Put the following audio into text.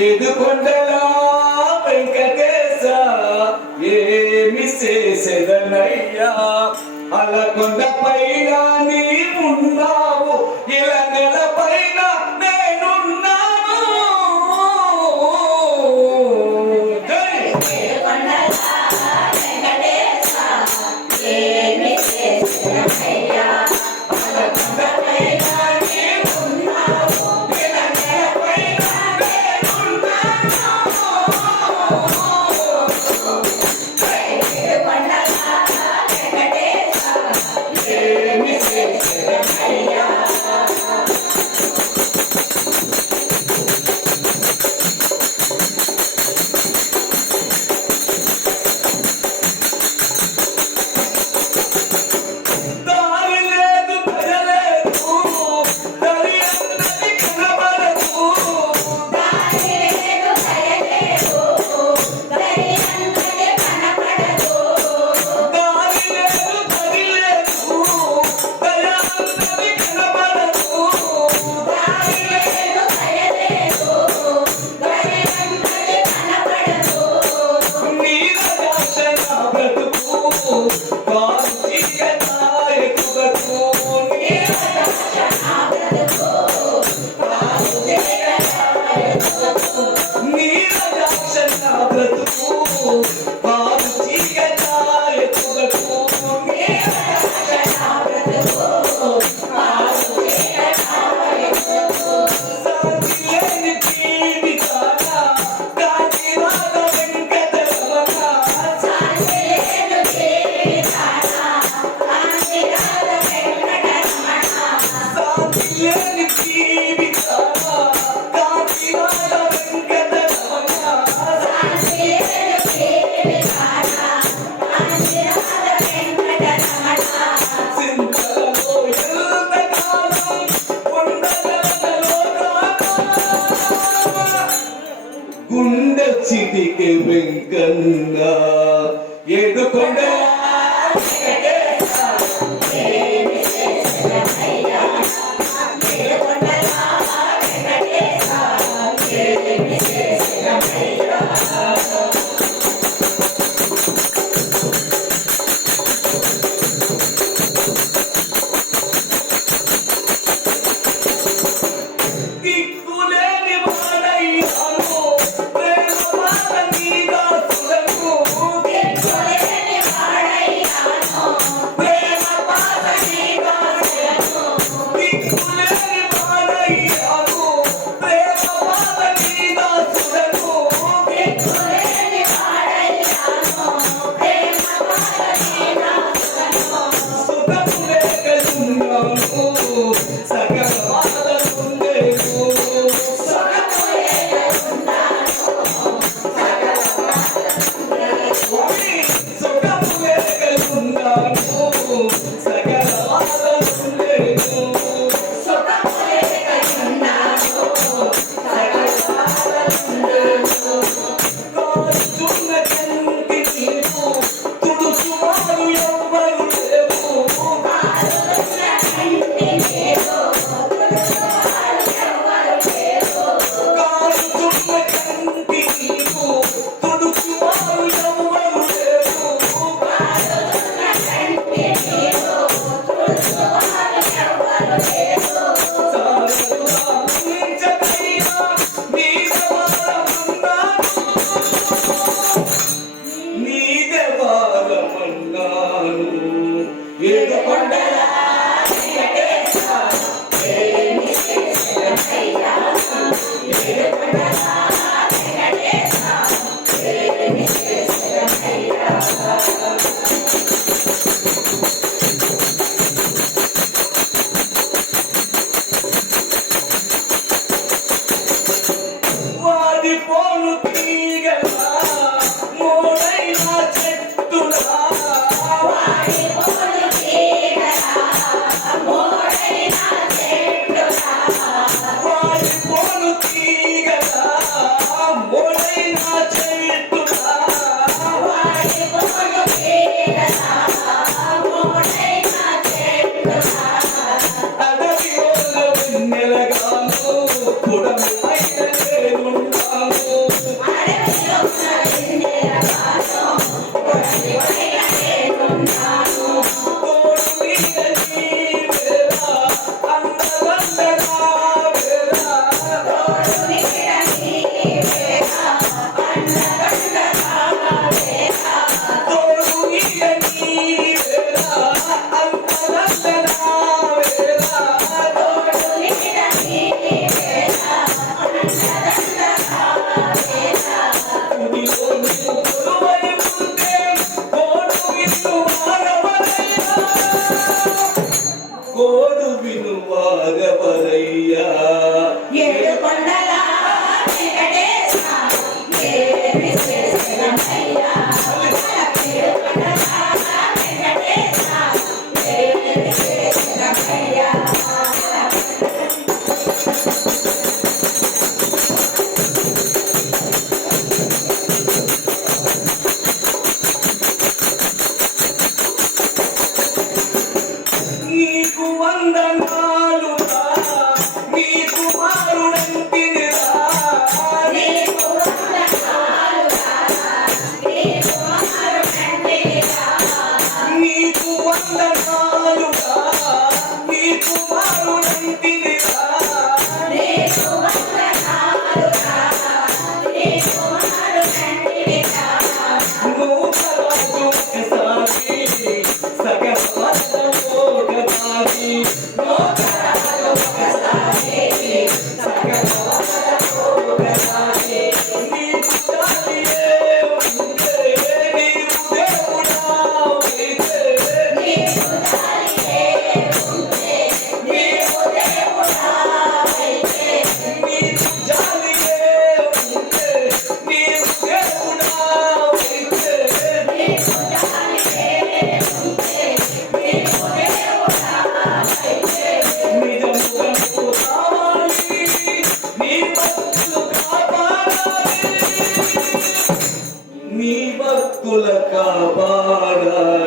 ఏడుకొండలా వెంకటేశ ఏమి చేసేదనయ్యా అలకొండ పైన నీవున్నావు ఇలా వీధికి Venkanna ఎడుకొండ Deus. Yeah. que eu sou ladrão, eu não assim, குலக்காபாடாய்